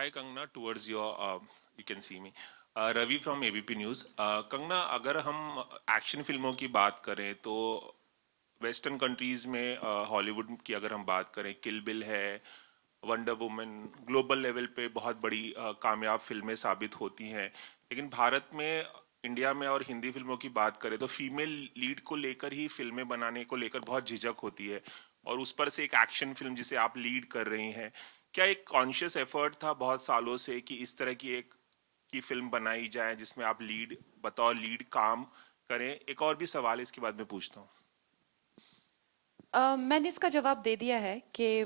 Hi Kangna, towards your you can see me. Ravi from ABP news. Kangana, अगर हम action फिल्मों की बात करें तो वेस्टर्न कंट्रीज में हॉलीवुड की अगर हम बात करें, किल बिल है, वंडर वुमन ग्लोबल लेवल पे बहुत बड़ी कामयाब फिल्में साबित होती हैं। लेकिन भारत में, इंडिया में और हिंदी फिल्मों की बात करें तो फीमेल लीड को लेकर ही फिल्में बनाने को लेकर बहुत झिझक होती है। और उस पर से एक एक्शन फिल्म जिसे आप लीड कर रही हैं, क्या एक कॉन्शियस एफर्ट था बहुत सालों से कि इस तरह की फिल्म बनाई जाए जिसमें आप लीड, बतौर लीड काम करें? एक और भी सवाल इसके बाद में पूछता हूँ। मैंने इसका जवाब दे दिया है कि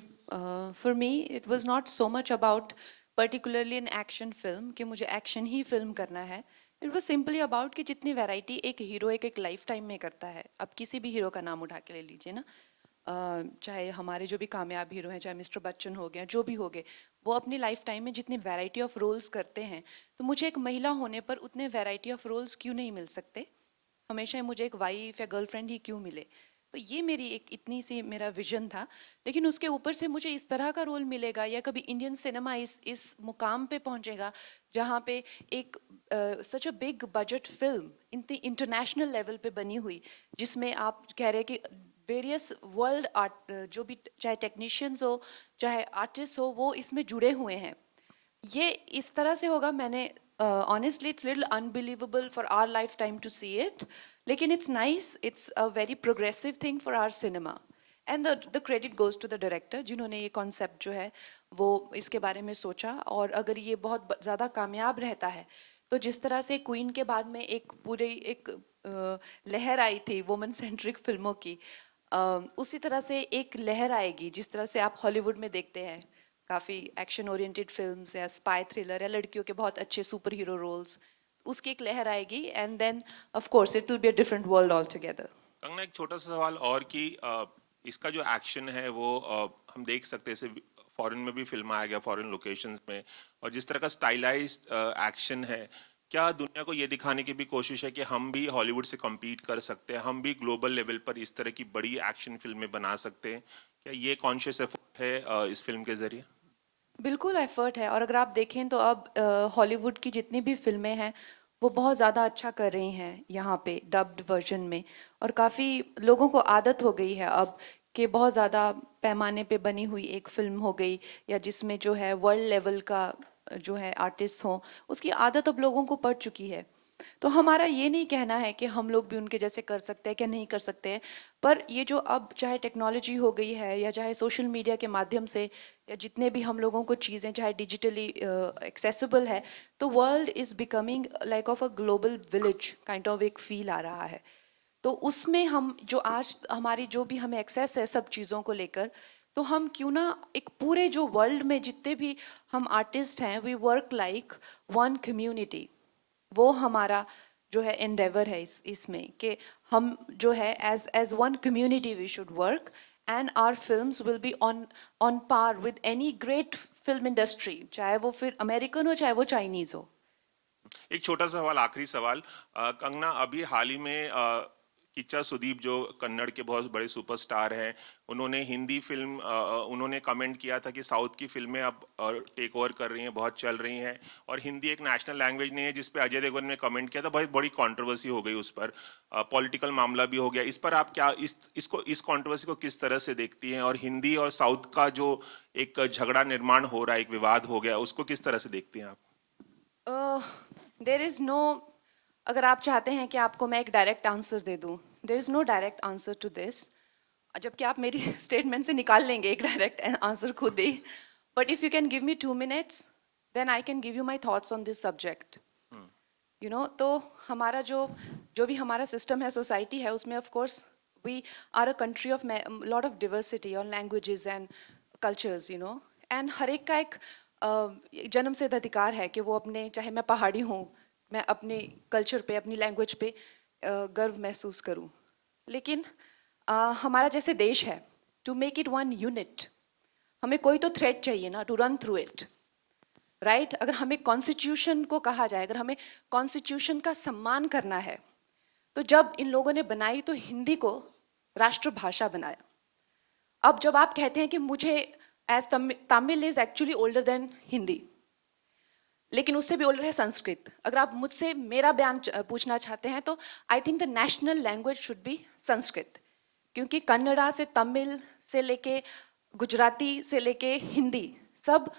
for me it was not so much about particularly an action film कि मुझे एक्शन ही फिल्म करना है। इट वाज सिंपली अबाउट कि जितनी वैरायटी एक हीरो एक लाइफ टाइम में करता है। अब किसी भी हीरो का नाम उठा के ले लीजिए ना। चाहे हमारे जो भी कामयाब हीरो हैं, चाहे मिस्टर बच्चन हो गया, जो भी हो गए, वो अपनी लाइफ टाइम में जितनी वैरायटी ऑफ रोल्स करते हैं, तो मुझे एक महिला होने पर उतने वैरायटी ऑफ रोल्स क्यों नहीं मिल सकते? हमेशा ही मुझे एक वाइफ या गर्लफ्रेंड ही क्यों मिले? तो ये मेरी एक इतनी सी मेरा विजन था। लेकिन उसके ऊपर से मुझे इस तरह का रोल मिलेगा या कभी इंडियन सिनेमा इस मुकाम पे पहुंचेगा जहाँ पे एक सच अ बिग बजट फिल्म इतनी इंटरनेशनल लेवल पे बनी हुई, जिसमें आप कह रहे हैं कि वेरियस वर्ल्ड आर्ट, जो भी चाहे टेक्नीशियंस हो चाहे आर्टिस्ट हो, वो इसमें जुड़े हुए हैं। ये इस तरह से होगा। मैंने honestly it's little unbelievable for our lifetime to see it, लेकिन it's nice, it's a very progressive thing for our cinema. And the credit goes to the director जिन्होंने ये कॉन्सेप्ट जो है वो इसके बारे में सोचा। और अगर ये बहुत ज़्यादा कामयाब रहता है तो जिस तरह से क्वीन के बाद में एक पूरी एक लहर आई थी वुमेन सेंट्रिक फिल्मों की, उसी तरह से एक लहर आएगी जिस तरह से आप हॉलीवुड में देखते हैं काफ़ी एक्शन ओरिएंटेड फिल्म्स या स्पाई थ्रिलर या लड़कियों के बहुत अच्छे सुपर हीरो रोल्स। उसकी एक लहर आएगी and then of course it will be a different world all together. Kangana, एक छोटा सा सवाल और कि इसका जो एक्शन है वो हम देख सकते हैं, जैसे फॉरेन में भी फिल्म आ गया, फॉरेन लोकेशंस में, और जिस तरह का स्टाइलाइज्ड एक्शन है, क्या दुनिया को ये दिखाने की भी कोशिश है कि हम भी हॉलीवुड से compete कर सकते हैं, हम भी ग्लोबल लेवल पर इस तरह की बड़ी एक्शन फिल्में बना सकते हैं? क्या ये कॉन्शियस एफर्ट है इस फिल्म के जरिए? बिल्कुल एफर्ट है। और अगर आप देखें तो अब हॉलीवुड की जितनी भी फिल्में हैं वो बहुत ज़्यादा अच्छा कर रही हैं यहाँ पे डब्ड वर्जन में। और काफ़ी लोगों को आदत हो गई है अब कि बहुत ज़्यादा पैमाने पे बनी हुई एक फिल्म हो गई या जिसमें जो है वर्ल्ड लेवल का जो है आर्टिस्ट हो, उसकी आदत अब लोगों को पड़ चुकी है। तो हमारा ये नहीं कहना है कि हम लोग भी उनके जैसे कर सकते हैं क्या नहीं कर सकते हैं। पर ये जो अब चाहे टेक्नोलॉजी हो गई है या चाहे सोशल मीडिया के माध्यम से या जितने भी हम लोगों को चीज़ें चाहे डिजिटली एक्सेसिबल है, तो world is becoming like of a global village kind of एक फील आ रहा है। तो उसमें हम जो आज हमारी जो भी हमें एक्सेस है सब चीज़ों को लेकर, तो हम क्यों ना एक पूरे जो वर्ल्ड में जितने भी हम आर्टिस्ट हैं we work like one community. वो हमारा जो है एंडेवर है इसमें कि हम जो है as as one community we should work and our films will be on on par with any great film industry, चाहे वो फिर अमेरिकन हो चाहे वो चाइनीज हो। एक छोटा सा सवाल, आखिरी सवाल। कंगना, अभी हाल ही में किच्चा सुदीप जो कन्नड़ के बहुत बड़े सुपरस्टार हैं, उन्होंने हिंदी फिल्म, उन्होंने कमेंट किया था कि साउथ की फिल्में अब टेक ओवर कर रही हैं, बहुत चल रही हैं, और हिंदी एक नेशनल लैंग्वेज नहीं है, जिस पे अजय देवगन ने कमेंट किया था, बहुत बड़ी कंट्रोवर्सी हो गई उस पर, पॉलिटिकल मामला भी हो गया इस पर। आप क्या इस कंट्रोवर्सी को किस तरह से देखती हैं, और हिंदी और साउथ का जो एक झगड़ा निर्माण हो रहा है, एक विवाद हो गया, उसको किस तरह से देखती हैं आप? देर इज़ नो, अगर आप चाहते हैं कि आपको मैं एक डायरेक्ट आंसर दे दूं, there is no direct answer to this. जबकि आप मेरी स्टेटमेंट से निकाल लेंगे एक डायरेक्ट आंसर खुद ही। But if you can give me 2 minutes then I can give you my thoughts on this subject. You know, तो हमारा जो जो भी हमारा सिस्टम है, सोसाइटी है, उसमें of course we are a country of lot of diversity और languages and cultures, you know. And हर एक का एक जन्मसिद्ध अधिकार है कि वो अपने, चाहे मैं पहाड़ी हूँ, मैं अपने कल्चर पे अपनी लैंग्वेज पे गर्व महसूस करूँ। लेकिन हमारा जैसे देश है, to make it one unit, हमें कोई तो थ्रेड चाहिए ना to run through it, right? अगर हमें कॉन्स्टिट्यूशन को कहा जाए, अगर हमें कॉन्स्टिट्यूशन का सम्मान करना है, तो जब इन लोगों ने बनाई तो हिंदी को राष्ट्रभाषा बनाया। अब जब आप कहते हैं कि मुझे as Tamil is actually older than Hindi, लेकिन उससे भी ओल्डर है संस्कृत। अगर आप मुझसे मेरा बयान पूछना चाहते हैं तो I think the national language should be Sanskrit, क्योंकि कन्नड़ा से तमिल से लेके गुजराती से लेके हिंदी सब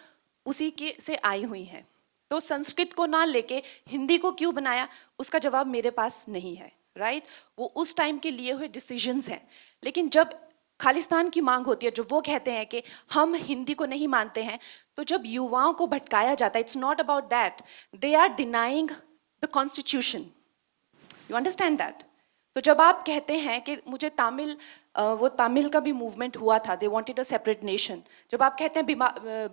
उसी के से आई हुई हैं। तो संस्कृत को ना लेके हिंदी को क्यों बनाया, उसका जवाब मेरे पास नहीं है, राइट? वो उस टाइम के लिए हुए डिसीजंस हैं। लेकिन जब खालिस्तान की मांग होती है, जो वो कहते हैं कि हम हिंदी को नहीं मानते हैं, तो जब युवाओं को भटकाया जाता है, it's not about that, they are denying the constitution. You understand that? तो जब आप कहते हैं कि मुझे तमिल, वो तमिल का भी मूवमेंट हुआ था, they wanted a separate nation. जब आप कहते हैं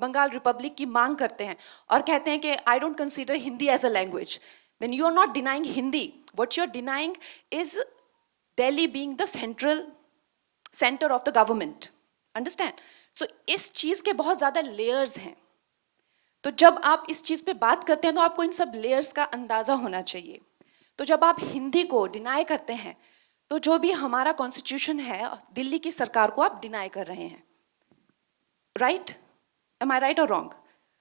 बंगाल रिपब्लिक की मांग करते हैं और कहते हैं कि I don't consider Hindi as a language, then you are not denying Hindi, what you are denying is Delhi being the centre of the government. Understand? So इस चीज के बहुत ज्यादा लेयर्स हैं। तो जब आप इस चीज पे बात करते हैं तो आपको इन सब लेयर्स का अंदाजा होना चाहिए। तो जब आप हिंदी को डिनाई करते हैं, तो जो भी हमारा कॉन्स्टिट्यूशन है, दिल्ली की सरकार को आप डिनाई कर रहे हैं, राइट? एम आई राइट और रॉन्ग?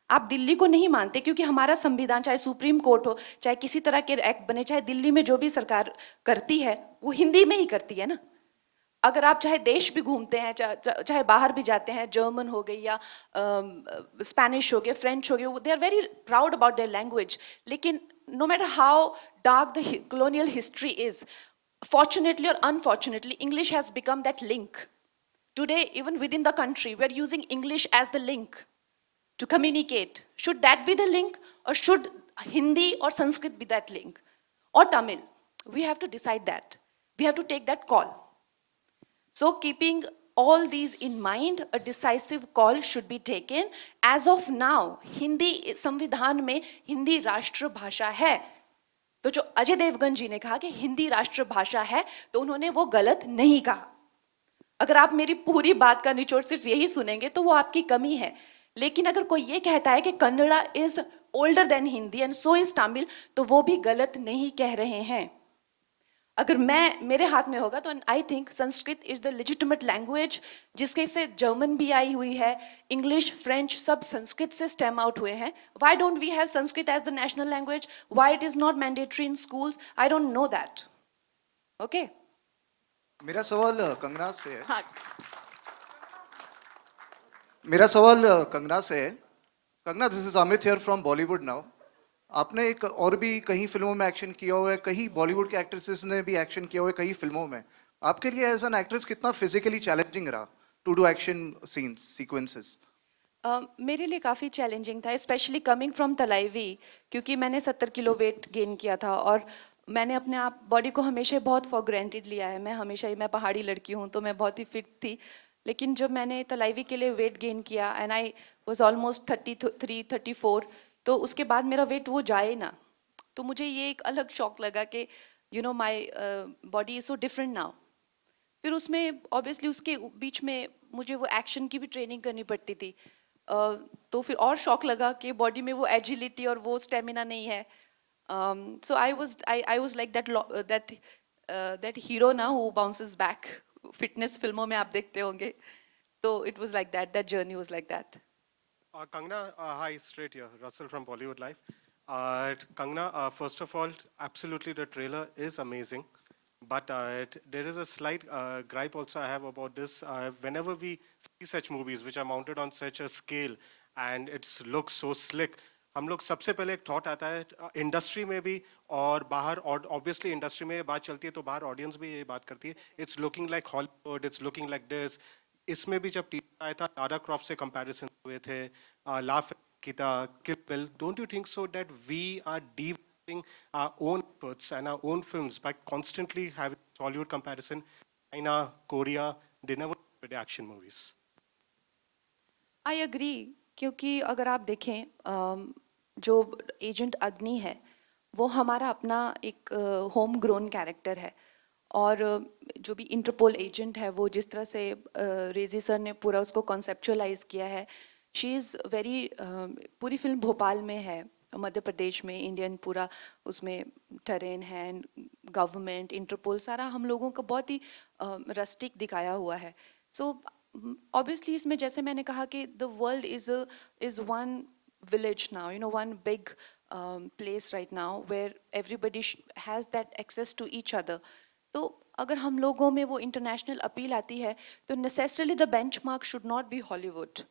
आप दिल्ली को नहीं मानते क्योंकि हमारा संविधान, चाहे सुप्रीम कोर्ट हो, चाहे किसी तरह के एक्ट बने, चाहे दिल्ली में जो भी सरकार करती है वो हिंदी में ही करती है ना। अगर आप चाहे देश भी घूमते हैं, चाहे बाहर भी जाते हैं, जर्मन हो गई या स्पेनिश हो गया, फ्रेंच हो गया, they are very proud about their language. लेकिन no matter how dark the colonial history is, fortunately or unfortunately, English has become that link. Today, even within the country, we're using English as the link to communicate. Should that be the link, or should Hindi or Sanskrit be that link? Or Tamil? We have to decide that. We have to take that call. So keeping all these in mind, a decisive call should be taken. As of now, Hindi संविधान में हिंदी राष्ट्र भाषा है। तो जो अजय देवगन जी ने कहा कि हिंदी राष्ट्र भाषा है, तो उन्होंने वो गलत नहीं कहा। अगर आप मेरी पूरी बात का निचोड़ सिर्फ यही सुनेंगे तो वो आपकी कमी है। लेकिन अगर कोई ये कहता है कि Kannada is older than Hindi and so is Tamil, तो वो भी गलत नहीं कह रहे हैं। अगर मेरे हाथ में होगा तो I think Sanskrit is the legitimate language, जिसके से जर्मन भी आई हुई है, इंग्लिश, फ्रेंच सब संस्कृत से स्टेम आउट हुए हैं। Why don't we have Sanskrit as the national language? Why it is not mandatory in schools? I don't know that. Okay, मेरा सवाल कंगना से है। हाँ। मेरा सवाल कंगना से है। Kangana, this is Amit here from Bollywood now. आपने एक और भी कई फिल्मों में एक्शन किया हुआ है, कई बॉलीवुड के एक्ट्रेसेस ने भी एक्शन किया हुआ है कई फिल्मों में। आपके लिए एज एन एक्ट्रेस कितना फिजिकली चैलेंजिंग रहा to do action scenes sequences? मेरे लिए काफ़ी चैलेंजिंग था, स्पेशली कमिंग फ्रॉम तलाईवी, क्योंकि मैंने 70 किलो वेट गेन किया था और मैंने अपने आप बॉडी को हमेशा बहुत फॉर ग्रांटेड लिया है। मैं पहाड़ी लड़की हूँ तो मैं बहुत ही फिट थी। लेकिन जब मैंने तलाईवी के लिए वेट गेन किया एंड आई वाज ऑलमोस्ट 33 34, तो उसके बाद मेरा वेट वो जाए ना, तो मुझे ये एक अलग शौक लगा कि you know my body is so different now. फिर उसमें ऑब्वियसली उसके बीच में मुझे वो एक्शन की भी ट्रेनिंग करनी पड़ती थी। तो फिर और शौक लगा कि बॉडी में वो एजिलिटी और वो स्टेमिना नहीं है। So I was like that hero ना हु बाउंसेस बैक। फिटनेस फिल्मों में आप देखते होंगे, तो it was like that journey was like that. Kangna, hi, straight here, Russell from Bollywood Live. Kangna, first of all, absolutely the trailer is amazing, but there is a slight gripe also I have about this. Whenever we see such movies which are mounted on such a scale and it looks so slick, हम लोग सबसे पहले एक thought आता है industry में भी और बाहर, और ऑब्वियसली इंडस्ट्री में ये बात चलती है तो बाहर ऑडियंस भी ये बात करती है, it's looking like Hollywood, it's looking like this. इसमें भी जब टीजर आया था, लारा क्रॉफ्ट से कंपैरिजन हुए थे, लाफ कीता, kill bill. Don't you think so that we are developing our own efforts and our own films by constantly having Hollywood comparison? China, Korea, they never did action movies. I agree, क्योंकि अगर आप देखें जो agent अग्नि है वो हमारा अपना एक होम ग्रोन कैरेक्टर है। और जो भी इंटरपोल एजेंट है वो जिस तरह से रेजी सर ने पूरा उसको कॉन्सेप्चुअलाइज किया है, शी इज़ वेरी, पूरी फिल्म भोपाल में है, मध्य प्रदेश में, इंडियन पूरा उसमें टेरेन है, गवर्नमेंट, इंटरपोल, सारा हम लोगों का बहुत ही रस्टिक दिखाया हुआ है। सो ऑब्वियसली इसमें जैसे मैंने कहा कि the world is one village now, one big place right now where everybody has that access to each other. तो अगर हम लोगों में वो इंटरनेशनल अपील आती है तो necessarily the benchmark should not be Hollywood.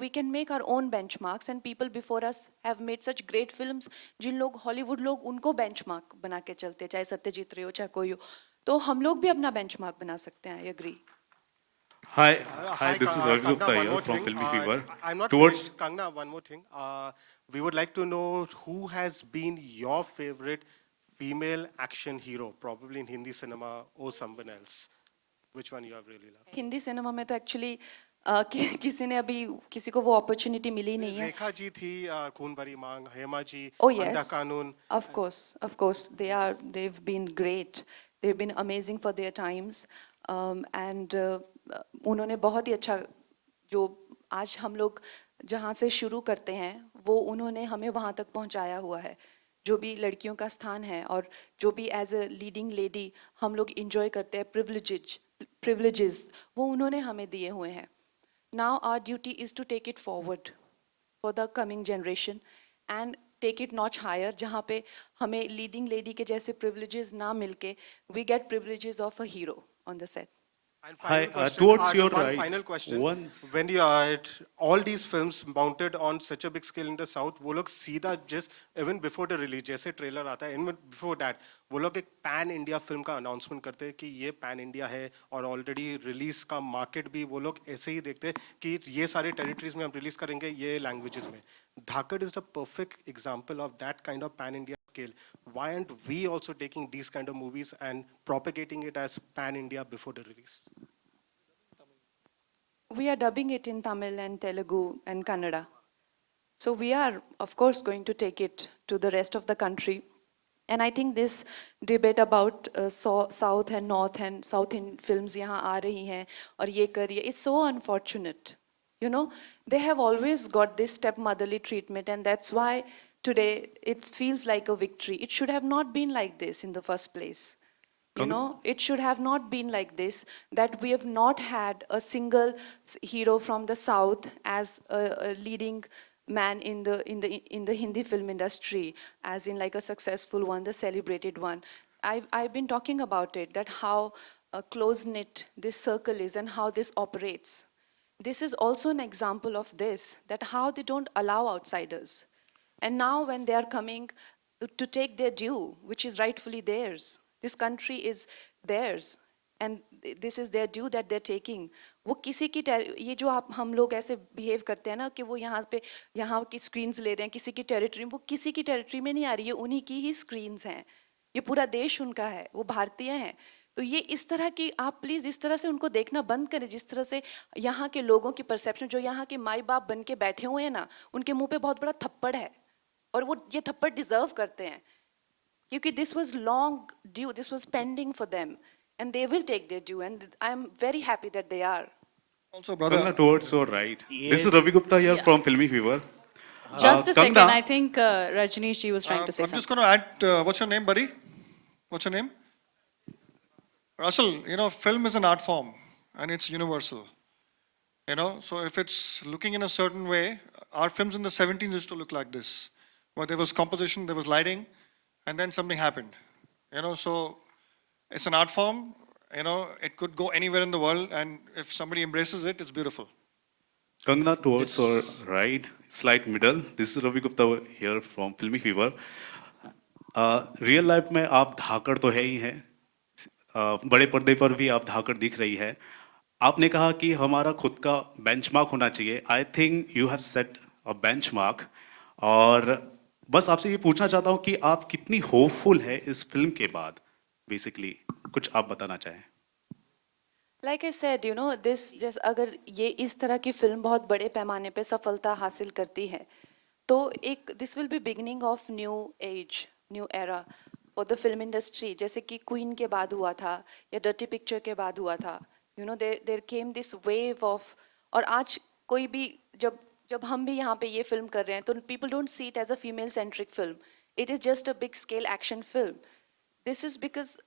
We can make our own benchmarks and people before us have made such great films जिन लोग हॉलीवुड लोग उनको benchmark बना के चलते हैं, चाहे सत्यजीत रे हो चाहे कोई हो, तो हम लोग भी अपना benchmark बना सकते हैं. I agree. Hi, this is Ravi Kangna, Gupta one here more from thing. Filmy Fever. I'm not Towards finished. Kangna, one more thing. We would like to know who has been your favorite female action hero, probably in Hindi cinema or someone else. Which one you have really loved? Hindi cinema में तो actually किसी ने अभी किसी को वो opportunity मिली नहीं है. रेखा जी थी, खून भरी मांग, हेमा जी, Oh अंधा yes, कानून. of course, they've been great. They've been amazing for their times, and उन्होंने बहुत ही अच्छा, जो आज हम लोग जहाँ से शुरू करते हैं वो उन्होंने हमें वहाँ तक पहुँचाया हुआ है. जो भी लड़कियों का स्थान है और जो भी एज अ लीडिंग लेडी हम लोग इंजॉय करते हैं privileges वो उन्होंने हमें दिए हुए हैं. Now our duty is to take it forward for the coming generation and take it notch higher, जहाँ पे हमें leading lady के जैसे privileges ना मिलके we get privileges of a hero on the set. And Hi, final question, towards your one right, final question. once- When you are all these films mounted on such a big scale in the south, वो लोग सीधा just even before the release, जैसे trailer आता है, even before that, वो लोग एक pan India film का announcement करते हैं कि ये pan India है और already release का market भी वो लोग ऐसे ही देखते हैं कि ये सारे territories में हम release करेंगे ये languages में. Dhakad is the perfect example of that kind of pan India scale. Why aren't we also taking these kind of movies and propagating it as pan India before the release? We are dubbing it in Tamil and Telugu and Kannada. So we are, of course, going to take it to the rest of the country. And I think this debate about South and North and South in films यहाँ आ रही हैं और ये कर रही है, it's so unfortunate. They have always got this stepmotherly treatment, and that's why today it feels like a victory. It should have not been like this in the first place. It should have not been like this, that we have not had a single hero from the South as a leading man in the Hindi film industry, as in like a successful one, the celebrated one. I've been talking about it, that how close-knit this circle is and how this operates. This is also an example of this, that how they don't allow outsiders. And now when they are coming to take their due, which is rightfully theirs, this country is theirs, and this is their due that they're taking. वो किसी की ये जो हम लोग ऐसे behave करते हैं ना कि वो यहाँ की screens ले रहे हैं किसी की territory में, वो किसी की territory में नहीं आ रही है, उन्हीं की ही screens हैं. ये पूरा देश उनका है, वो भारतीय हैं. तो ये इस तरह की आप प्लीज़ इस तरह से उनको देखना बंद करें, जिस तरह से यहाँ के लोगों की परसेप्शन, जो यहाँ के माई बाप बन के बैठे हुए हैं ना, उनके मुंह पे बहुत बड़ा थप्पड़ है और वो ये थप्पड़ डिजर्व करते हैं, क्योंकि this was long due, this was pending for them, and they will take their due, and I am very happy that they are. Also, brother, Kangna, towards your right. This is Ravi Gupta here from Filmy Fever. Just a second, Kangna, I think Rajneesh, she was trying to say I'm just something. going to add, what's your name, buddy? What's your name? Russell, film is an art form and it's universal. So if it's looking in a certain way, our films in the 70s used to look like this, where there was composition, there was lighting, and then something happened. So it's an art form. It could go anywhere in the world, and if somebody embraces it, it's beautiful. Kangna, towards your right, slight middle. This is Ravi Gupta here from Filmy Fever. Real life में आप धाकड़ तो है ही हैं, बड़े पर्दे पर भी आप धाकड़ दिख रही है. आपने कहा कि हमारा खुद का बेंचमार्क होना चाहिए. I think you have set a benchmark, और बस आपसे ये पूछना चाहता हूँ कि आप कितनी होपफुल है इस फिल्म के बाद, बेसिकली कुछ आप बताना चाहें. Like I said, this अगर ये इस तरह की फिल्म बहुत बड़े पैमाने पे सफलता हासिल करती है, तो एक this will be beginning of new age, new era for the film industry. जैसे कि क्वीन के बाद हुआ था या डर्टी पिक्चर के बाद हुआ था. There came this wave of, और आज कोई भी जब हम भी यहाँ पे ये फिल्म कर रहे हैं, तो people don't see it as a female centric film. It is just a big scale action film. This is because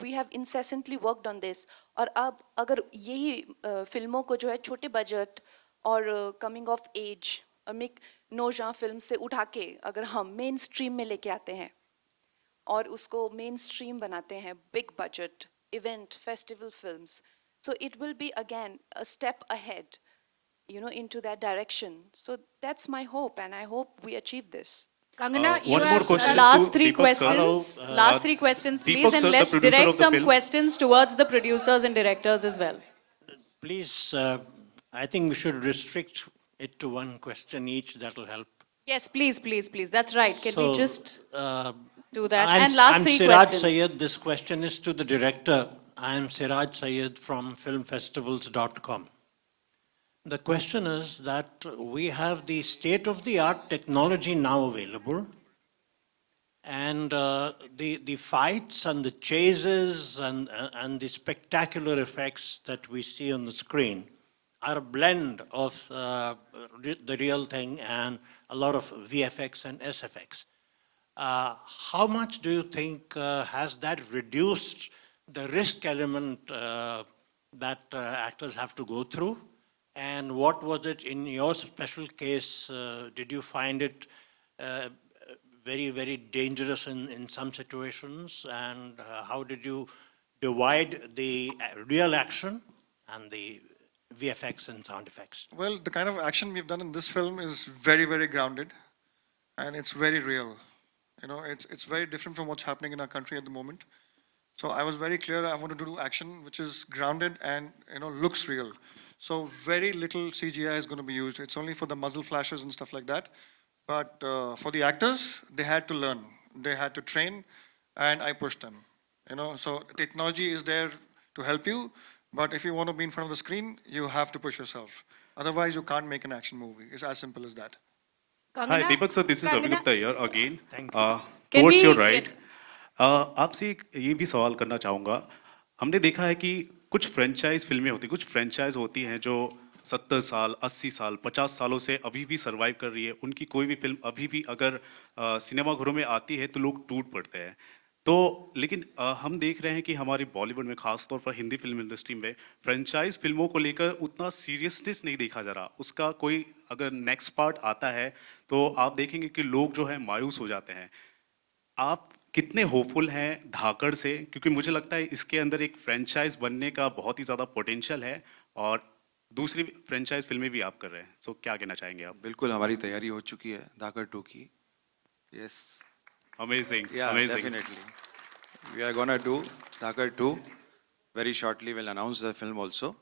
we have incessantly worked on this. और अब अगर यही फिल्मों को जो है छोटे बजट और कमिंग ऑफ एज नौजवान फिल्म से उठा के अगर हम मेन स्ट्रीम में लेके आते हैं और उसको मेन स्ट्रीम बनाते हैं, big budget event festival films, so it will be again a step ahead, you know, into that direction. So that's my hope, and I hope we achieve this. Kangana, you one more have question last to three Deepak sir. questions. Last three questions, Deepak please, sir, and the let's producer direct of the some film. questions towards the producers and directors as well. Please, I think we should restrict it to one question each. That will help. Yes, please, please, please. That's right. Can we So, just do that? I'm, And last I'm three Siraj questions. Sayed. This question is to the director. I am Siraj Sayed from filmfestivals.com. The question is that we have the state-of-the-art technology now available, and the fights and the chases and the spectacular effects that we see on the screen are a blend of the real thing and a lot of VFX and SFX. How much do you think has that reduced the risk element that actors have to go through? And what was it in your special case? Did you find it very, very dangerous in some situations? And how did you divide the real action and the VFX and sound effects? Well, the kind of action we've done in this film is very, very grounded, and it's very real. You know, it's very different from what's happening in our country at the moment. So I was very clear I wanted to do action which is grounded and, you know, looks real. So very little CGI is going to be used. It's only for the muzzle flashes and stuff like that. But for the actors, they had to learn, they had to train, and I pushed them. You know, so technology is there to help you, but if you want to be in front of the screen, you have to push yourself. Otherwise, you can't make an action movie. It's as simple as that. Hi, Deepak sir, this is Ravi Kangana- Gupta here again. Thank Can Towards we your get- right. आपसे एक ये भी सवाल करना चाहूँगा. हमने देखा है कि कुछ फ्रेंचाइज फिल्में होती, कुछ फ्रेंचाइज होती हैं जो 70 साल, 80 साल, 50 सालों से अभी भी सर्वाइव कर रही है. उनकी कोई भी फिल्म अभी भी अगर सिनेमाघरों में आती है तो लोग टूट पड़ते हैं. तो लेकिन हम देख रहे हैं कि हमारी बॉलीवुड में, खास तौर पर हिंदी फिल्म इंडस्ट्री में, फ्रेंचाइज फिल्मों को लेकर उतना सीरियसनेस नहीं देखा जा रहा. उसका कोई अगर नेक्स्ट पार्ट आता है तो आप देखेंगे कि लोग जो है मायूस हो जाते हैं. आप कितने होपफुल हैं धाकड़ से, क्योंकि मुझे लगता है इसके अंदर एक फ्रेंचाइज बनने का बहुत ही ज़्यादा पोटेंशियल है और दूसरी फ्रेंचाइज फिल्में भी आप कर रहे हैं. सो क्या कहना चाहेंगे आप? बिल्कुल हमारी तैयारी हो चुकी है धाकड़ 2 की. Yes, amazing, yeah, amazing. definitely. We are gonna do Dhakad 2 very shortly. We'll announce the film also.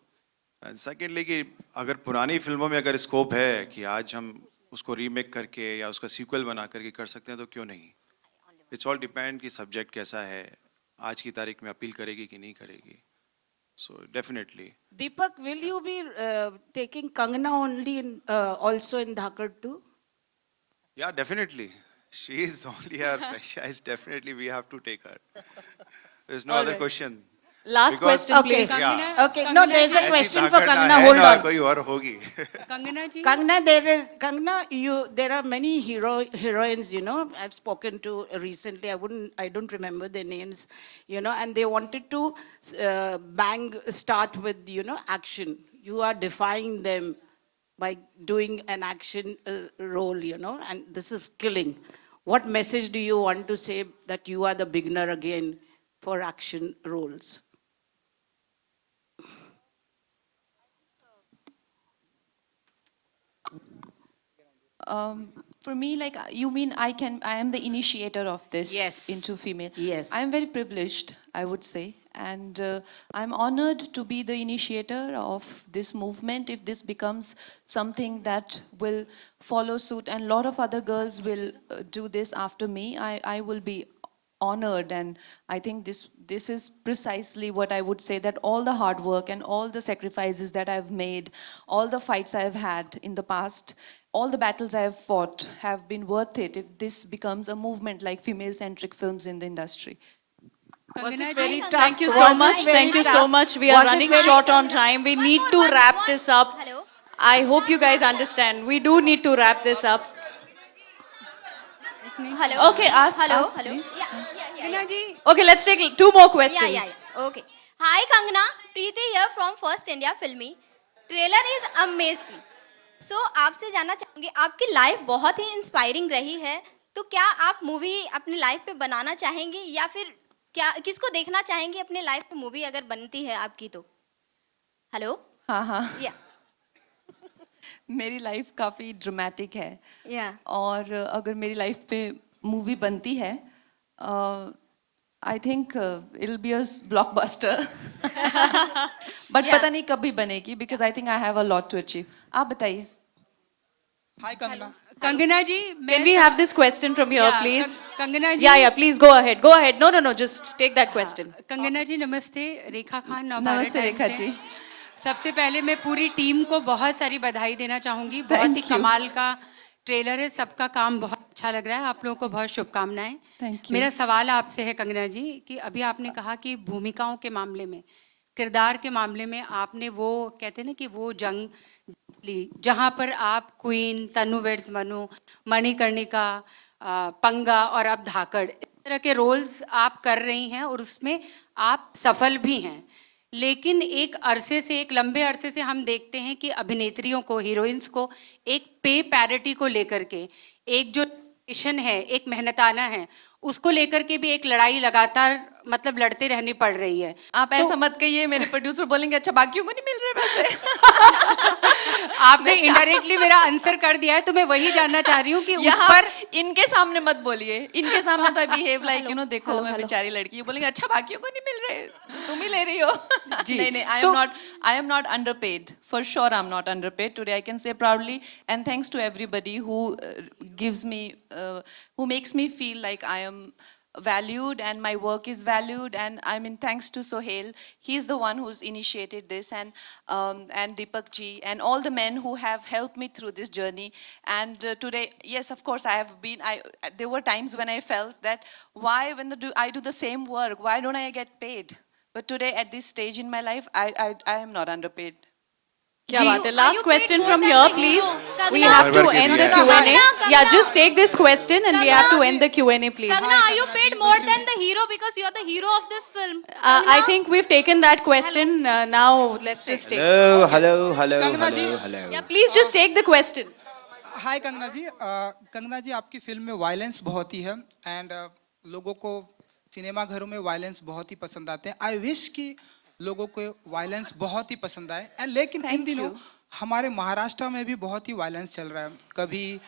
And secondly कि अगर पुरानी फिल्मों में अगर स्कोप है कि आज हम उसको रीमेक करके या उसका सीक्वल बना करके कर सकते हैं तो क्यों नहीं. इट्स ऑल डिपेंड कि सब्जेक्ट कैसा है, आज की तारीख में अपील करेगी कि नहीं करेगी. So definitely. Deepak, will you be taking Kangana only in, also in Dhakar too? या definitely she is only our franchise. Definitely we have to take her. There is no other question. Last Because- question, Okay. please. Yeah. Okay, no, there's a ऐसी question for धाकड़ ना Kangana. है Hold ना on. कोई और होगी. Kangana, there are many heroines, you know, I've spoken to recently, I don't remember their names, you know, and they wanted to start with, you know, action. You are defying them by doing an action role, you know, and this is killing. What message do you want to say that you are the beginner again for action roles? For me, like you mean I am the initiator of this Yes. into female. Yes. I am very privileged, I would say, and I'm honored to be the initiator of this movement. If this becomes something that will follow suit, and a lot of other girls will do this after me, I will be honored. And I think this is precisely what I would say, that all the hard work and all the sacrifices that I've made, all the fights I've had in the past, all the battles I have fought have been worth it if this becomes a movement like female-centric films in the industry. Was it very tough? Thank you so Was it much. very Thank you so tough? much. We are Was it running very- short on time. We need to wrap this up. Hello. I hope you guys understand. We do need to wrap this up. Hello. Okay, ask, Hello. ask, Hello. please. Yeah. Okay, let's take 2 more questions. Yeah. Okay. Hi, Kangana. Preeti here from First India Filmy. Trailer is amazing. सो आपसे जानना चाहूंगी, आपकी life बहुत ही inspiring रही है, तो क्या आप मूवी अपनी लाइफ पे बनाना चाहेंगे या फिर क्या किसको देखना चाहेंगे अपने लाइफ पे मूवी अगर बनती है आपकी तो? हेलो? हाँ हाँ या मेरी लाइफ काफ़ी ड्रामेटिक है या और अगर मेरी लाइफ पे मूवी बनती है I think it be a blockbuster but पता नहीं कब भी बनेगी because I think I have a lot to achieve. आप बताइए. हाय Kangana. Kangana ji, Can we have this question from here, Yeah, please? Kangana ji. Yeah, please go ahead. Go ahead. No, just take that question. Kangana जी नमस्ते. रेखा खान नवभारत नमस्ते times रेखा से। जी. सबसे पहले मैं पूरी team को बहुत सारी बधाई देना चाहूंगी. बहुत ही Thank you. कमाल का ट्रेलर है, सबका काम बहुत अच्छा लग रहा है. आप लोगों को बहुत शुभकामनाएं. Thank you. मेरा सवाल आपसे है कंगना जी कि अभी आपने कहा कि भूमिकाओं के मामले में, किरदार के मामले में आपने वो कहते हैं ना कि वो जंग ली जहाँ पर आप क्वीन, तनु वेड्स मनु, मणिकर्णिका, पंगा और अब धाकड़, इस तरह के रोल्स आप कर रही हैं और उसमें आप सफल भी हैं. लेकिन एक अरसे से, एक लंबे अरसे से हम देखते हैं कि अभिनेत्रियों को, हीरोइंस को एक पे पैरिटी को लेकर के, एक जो मिशन है, एक मेहनताना है, उसको लेकर के भी एक लड़ाई लगातार मतलब लड़ते रहनी पड़ रही है. आप ऐसा मत कहिए, मेरे प्रोड्यूसर बोलेंगे अच्छा बाकियों को नहीं मिल रहे पैसे. आपने इनडायरेक्टली मेरा आंसर कर दिया है, तो मैं वही जानना चाह रही हूँ कि उस यहाँ पर इनके सामने मत बोलिए. इनके सामने तो बिहेव लाइक यू नो, देखो मैं बेचारी लड़की. ये बोलेंगे अच्छा बाकियों को नहीं मिल रहे, तुम ही ले रही हो. नहीं नहीं, I am not underpaid. For sure I'm not underpaid. Today I can say proudly, and thanks to everybody who gives me, who makes me feel like I am valued and my work is valued. And I mean, thanks to Sohail, he's the one who's initiated this, and Deepak ji and all the men who have helped me through this journey. And today, yes, of course, there were times when I felt that why when I do the same work, why don't I get paid? But today at this stage in my life, I am not underpaid. क्या बात है. Are Last you question paid from more here, than the please. hero? We Kangana. have to Kangana. end the Kangana. Q&A. Kangana. Yeah, just take this question and we have to Kangana. end the Q&A, please. Kangana, are you paid more than the hero because you're the hero of this film? I Kangana? think we've taken that question. Now let's just take. Kangana ji. Yeah, please just take the question. हाय कंगना जी. कंगना जी, आपकी film में violence बहुत ही है and लोगों को cinema घरों में violence बहुत ही पसंद आते हैं. आई विश कि लोगों को वायलेंस बहुत ही पसंद आए. एंड लेकिन इन Thank दिनों you. हमारे महाराष्ट्र में भी बहुत ही वायलेंस चल रहा है. कभी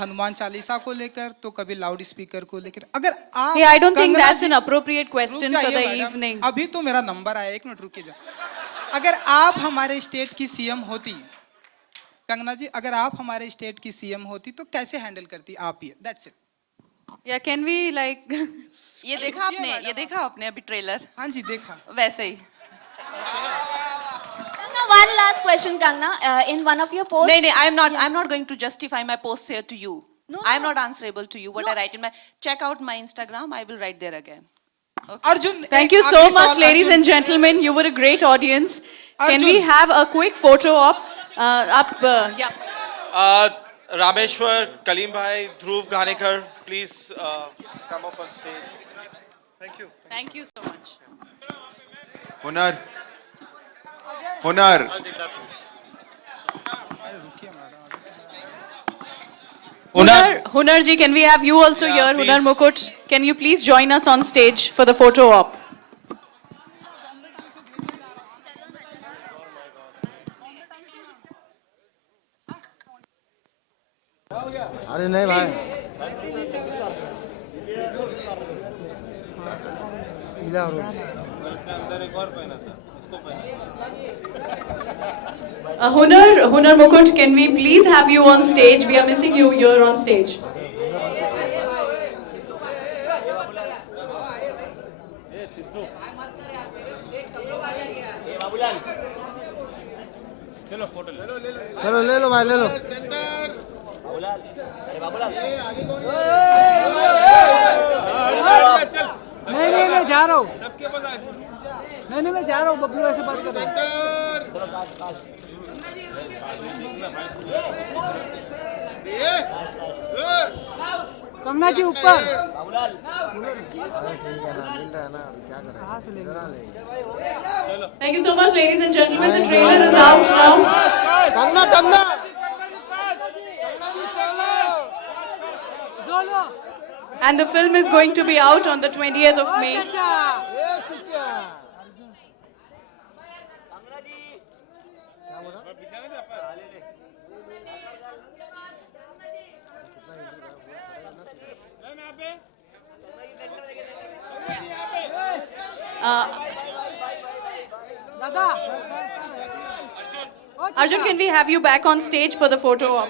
हनुमान चालीसा को लेकर तो कभी लाउड स्पीकर को लेकर. अगर आप Yeah, I don't think Kangana that's ji- an appropriate रुक question for जाइए the मैडम. evening. अभी तो मेरा नंबर आया, एक मिनट रुकिए. अगर आप हमारे स्टेट की सीएम होती, कंगना जी, अगर आप हमारे स्टेट की सीएम होती तो कैसे हैंडल करती आप ये? That's it. Yeah, can we like? ये देखा आपने, ये देखा आपने अभी ट्रेलर हाँ जी, देखा. वैसे ही. Kangana, one last question, Kangana. In one of your posts, नहीं नहीं, I'm not going to justify my posts here to you. No, I'm no. not answerable to you. What I write in my, check out my Instagram. I will write there again. Arjun, Thank एक you so आखिरी much, सवाल, ladies Arjun. and gentlemen. You were a great audience. Can we Arjun. have a quick photo op? Yeah. Rameshwar, Kalim Bhai, Dhruv Ghanekar, please come up on stage. Thank you. Thank you so much. हुनर. हुनर. Hunar ji, can we have you also Yeah, here? Hunar please. Mukut, can you please join us on stage for the photo op? अरे नहीं भाई. Hunar Mukut, can we please have you on stage? We are missing you here on stage. चलो ले लो भाई, ले लो. नहीं, मैं जा रहा हूँ. नहीं, मैं जा रहा हूँ. बबलू ऐसे बात कर रहा है. कंगना जी ऊपर. Thank you so much, ladies and gentlemen. The trailer is out now. Kangana. And the film is going to be out on the 20th of May. Arjun, can we have you back on stage for the photo op?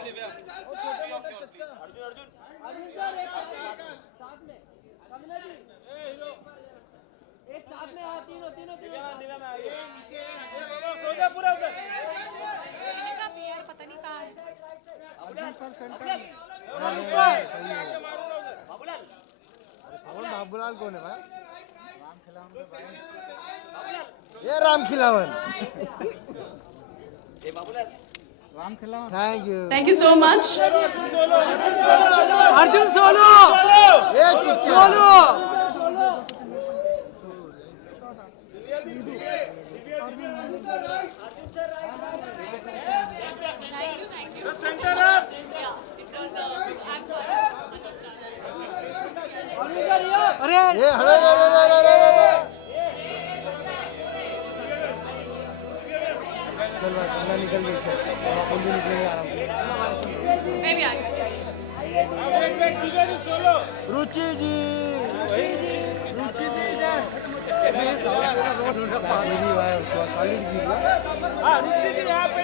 Babulal कौन है भाई? ये Ram Khilawan. Thank you. Thank you so much. Arjun Solo. ये Solo. अरे ये हरे चल भाई निकल गई अपन भी निकलेंगे आराम से. मैं भी आ गई. रुचि जी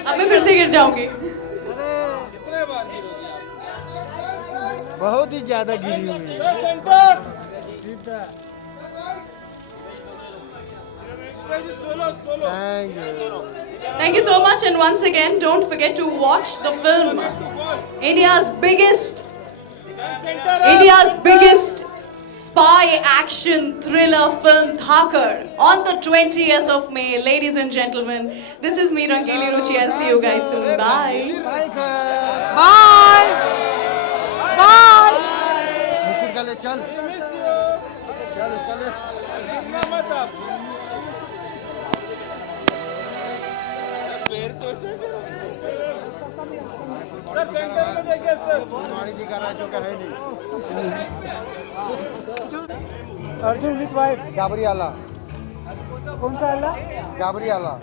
अब मैं फिर से गिर जाऊंगी. बहुत ही ज्यादा गिरी हुई. Thank you. Thank you so much, and once again, don't forget to watch the film. India's biggest spy action thriller film Dhakar on the 20th of May. Ladies and gentlemen, this is me, Rangili Ruchi. I'll see you guys soon. Bye. Bye bye bye. मुकुट का ले चल चल उसका ले. Arjun with wife Gabriella. कौन सा आला? गाबरियाला.